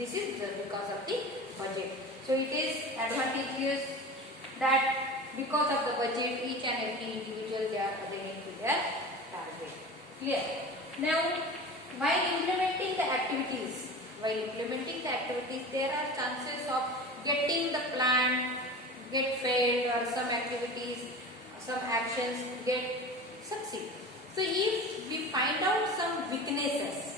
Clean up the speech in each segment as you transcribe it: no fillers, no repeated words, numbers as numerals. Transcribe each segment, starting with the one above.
This is because of the budget. So it is advantageous that because of the budget, each and every individual they are adhering to their target. Clear? Now, while implementing the activities, there are chances of getting the plan get failed or some activities, some actions get succeed. So if we find out some weaknesses,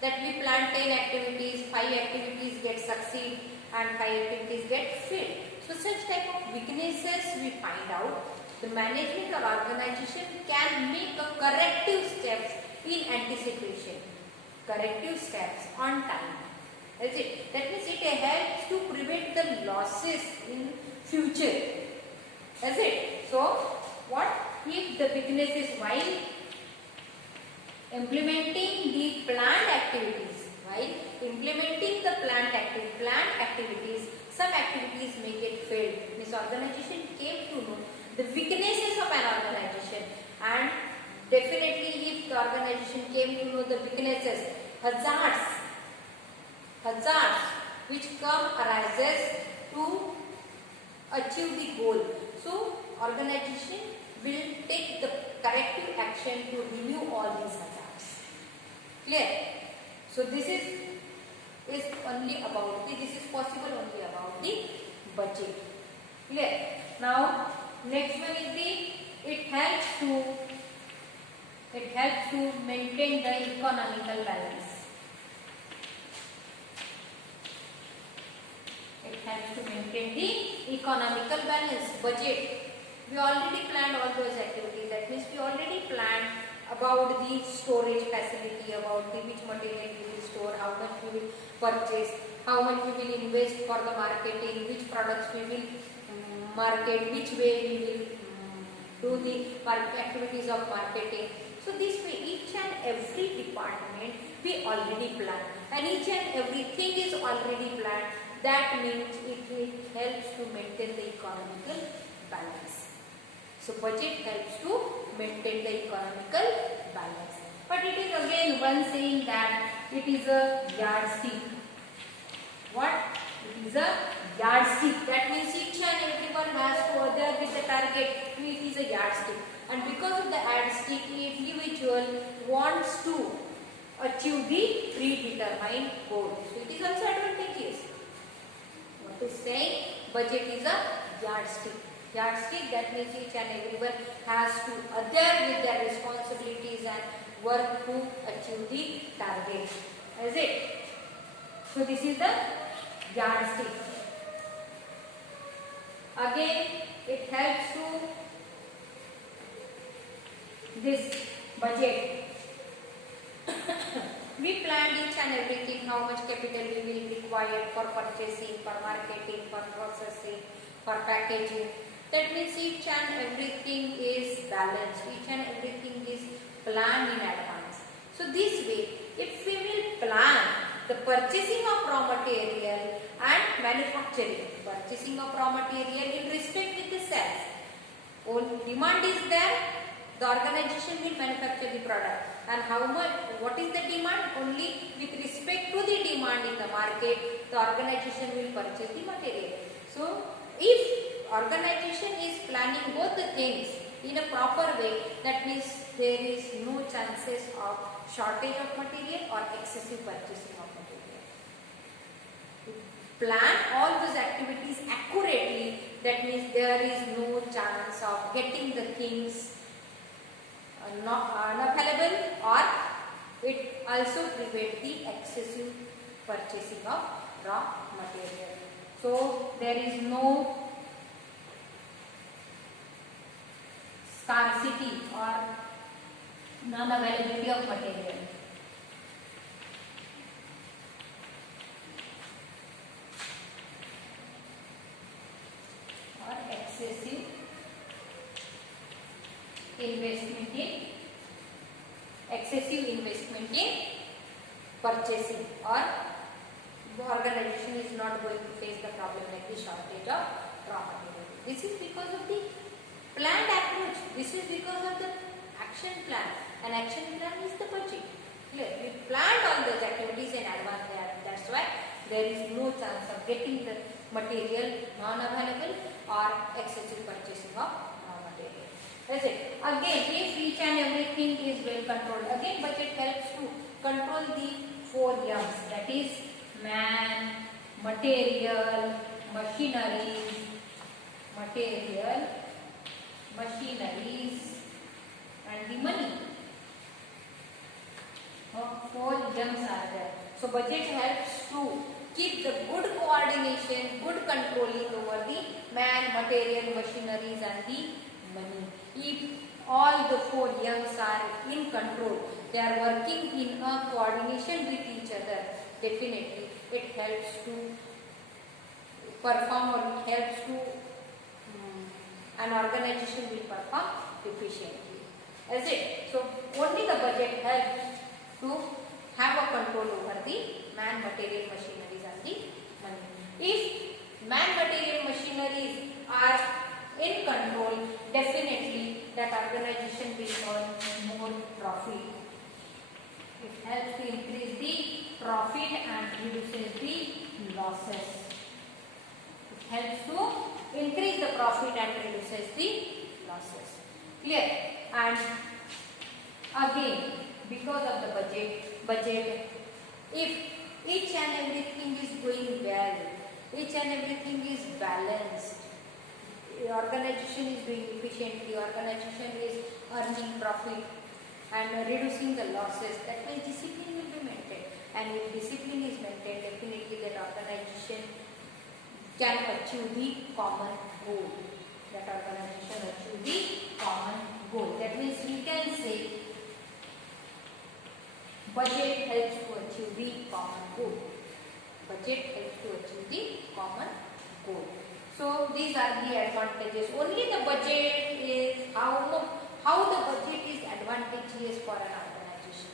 that we plan 10 activities, 5 activities get succeed and 5 activities get failed. So such type of weaknesses we find out, the management or organization can make a corrective steps in anticipation, corrective steps on time. That's it. That means it helps to prevent the losses in future. That's it. So what if the weakness is while implementing the planned activities, some activities may get failed. Means organization came to know the weaknesses of an organization, and definitely if the organization came to know the weaknesses, hazards which arises to achieve the goal. So organization will take the corrective action to remove all these hazards. Clear? So this is only about this is possible only about the budget. Clear? Now next one is it helps to maintain the economical balance. It helps to maintain the economical balance. Budget. We already planned all those activities. That means we already planned about the storage facility, about the which material we will store, how much we will purchase, how much we will invest for the marketing, which products we will market, which way we will do the activities of marketing. So this way each and every department we already plan, and each and everything is already planned. That means it helps to maintain the economical balance. So budget helps to maintain the economical balance. But it is again one saying that it is a yardstick. What? It is a yardstick. That means each and everyone has to adhere with the target. It is a yardstick. And because of the yardstick, individual wants to achieve the predetermined goal. So it is also advantageous. What is saying? Budget is a yardstick. Yardstick, that means each and everyone has to adhere with their responsibilities and work to achieve the target. Is it? So this is the yardstick. Again, it helps to this budget. We planned each and everything, how much capital we will require for purchasing, for marketing, for processing, for packaging. That means each and everything is balanced, each and everything is planned in advance. So this way, if we will plan the purchasing of raw material and manufacturing, purchasing of raw material in respect with the sales, when demand is there, the organization will manufacture the product. And how much, what is the demand? Only with respect to the demand in the market, the organization will purchase the material. So if organization is planning both the things in a proper way, that means there is no chances of shortage of material or excessive purchasing of material. Plan all those activities accurately, that means there is no chance of getting the things not unavailable, or it also prevents the excessive purchasing of raw material. So there is no scarcity or non-availability of material. Or excessive investment in purchasing, or the organization is not going to face the problem like the shortage of raw material. This is because of the planned approach. This is because of the action plan. An action plan is the budget. Clear? We planned all those activities in advance. That's why there is no chance of getting the material non-available or excessive purchasing of material. Is it? Again, if each and everything is well controlled, again budget helps to control the 4 M's, that is man, material, machineries, and the money. 4 M's are there. So budget helps to keep the good coordination, good controlling over the man, material, machineries and the money. If all the 4 M's are in control, they are working in a coordination with each other, definitely it helps to perform, or it helps to an organization will perform efficiently. Is it? So only the budget helps to have a control over the man, material, machineries and the money. If man, material, machineries are in control, definitely that organization will earn more profit. It helps to increase the profit and reduces the losses. It helps to increase the profit and reduces the losses. Clear? And again, because of the budget, if each and everything is going well, each and everything is balanced, the organization is doing efficiently, organization is earning profit and reducing the losses, that means discipline will be maintained. And if discipline is maintained, definitely that organization can achieve the common goal. That organization achieve the common goal. That means we can say budget helps to achieve the common goal. Budget helps to achieve the common goal. So these are the advantages. Only the budget is how the budget is advantageous for an organization.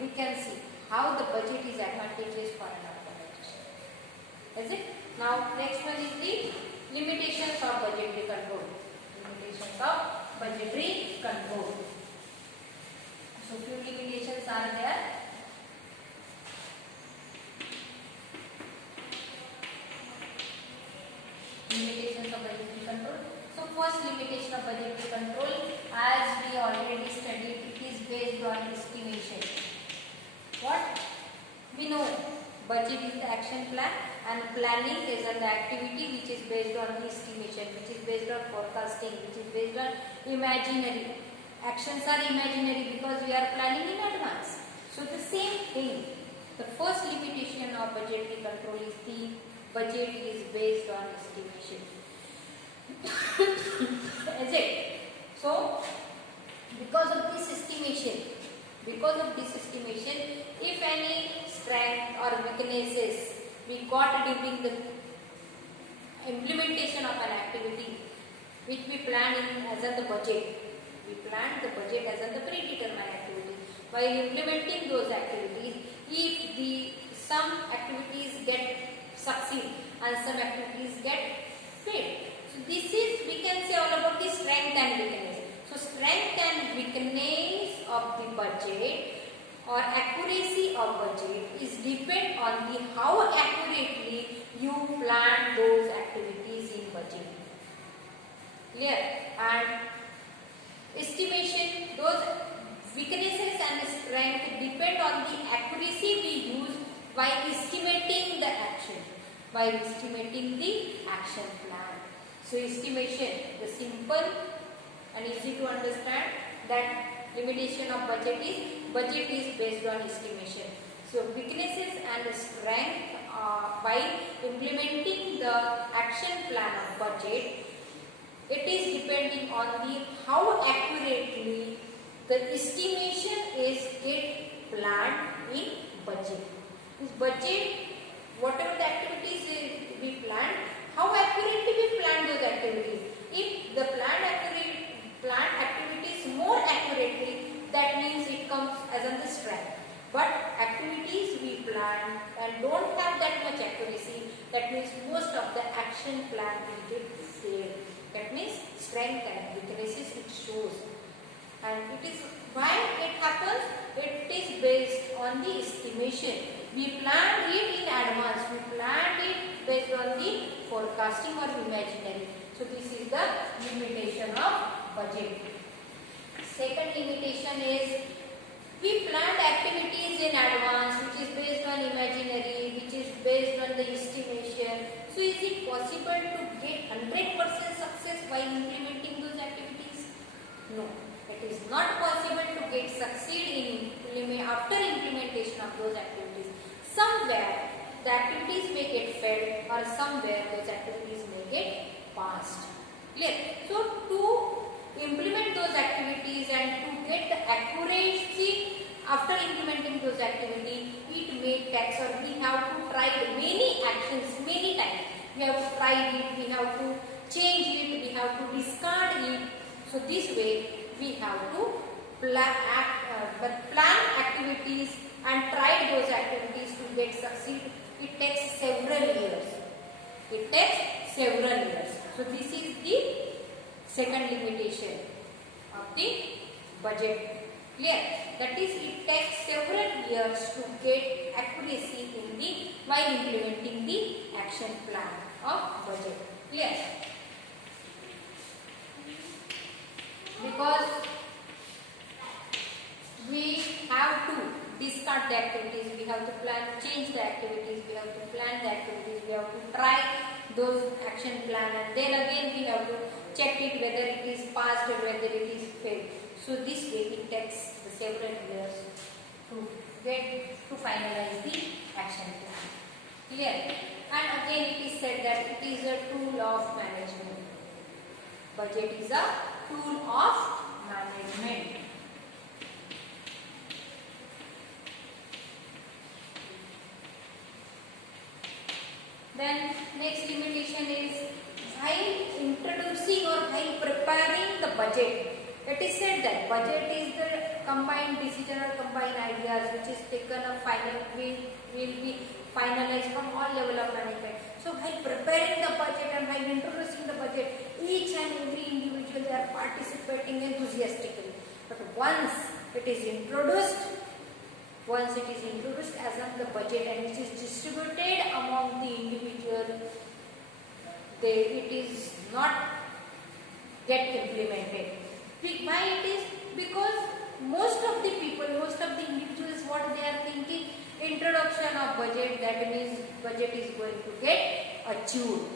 We can see how the budget is advantageous for an organization. Is it? Now next one is the limitations of budgetary control. Limitations of budgetary control. So few limitations are there. Limitations of budgetary control. So first limitation of budgetary control, as we already studied, it is based on estimation. What? We know budget is the action plan and planning is an activity which is based on the estimation, which is based on forecasting, which is based on imaginary. Actions are imaginary because we are planning in advance. So the same thing, the first limitation of budgetary control is the budget is based on estimation. Is it? So because of this estimation, if any strength or weaknesses we got during the implementation of an activity which we planned in as the budget. We planned the budget as the predetermined activity. While implementing those activities, if some activities get succeed and some activities get failed. So this is, we can say, all about the strength and weakness. So strength and weakness of the budget or accuracy of budget is depend on the how accurately you plan those activities in budget. Clear? And estimation, those weaknesses and strength depend on the accuracy we use while estimating the action, while estimating the action plan. So estimation, the simple and easy to understand that limitation of budget is based on estimation. So weaknesses and strength while implementing the action plan of budget, it is depending on the how accurately the estimation is get planned in budget. This budget, whatever the activities we planned, how accurately we plan those activities. If the planned activities more accurately, that means it comes as the strength. But activities we plan and don't have that much accuracy, that means most of the action plan will get failed. That means strength and weaknesses it shows. And it is why it happens, it is based on the estimation. We plan it in on the forecasting or imaginary. So this is the limitation of budget. Second limitation is we planned activities in advance, which is based on imaginary, which is based on the estimation. So is it possible to get 100% success while implementing those activities? No, it is not possible to get succeed in after implementation of those activities. Somewhere the activities may get failed, or somewhere those activities may get passed. Clear? So to implement those activities and to get the accuracy after implementing those activities, it may take, or we have to try many actions many times. We have to try it, we have to change it, we have to discard it. So this way we have to plan activities and try those activities to get succeed. It takes several years. It takes several years. So this is the second limitation of the budget. Clear? That is, it takes several years to get accuracy in the while implementing the action plan of budget. Clear? Because we have to discard the activities, we have to plan, change the activities, we have to plan the activities, we have to try those action plan, and then again we have to check it whether it is passed or whether it is failed. So this way it takes several years to finalize the action plan. Clear? And again it is said that it is a tool of management. Budget is a tool of management. Then next limitation is while introducing or while preparing the budget. It is said that budget is the combined decision or combined ideas which is taken a final will be finalized from all level of management. So while preparing the budget and while introducing the budget, each and every individual they are participating enthusiastically. But once it is introduced as of the budget and it is distributed among the individual, it is not get implemented. Why it is? Because most of the people, most of the individuals, what they are thinking, introduction of budget, that means budget is going to get achieved.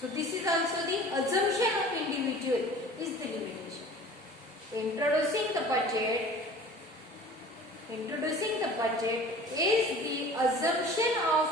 So this is also the assumption of individual is the limitation. Introducing the budget is the assumption of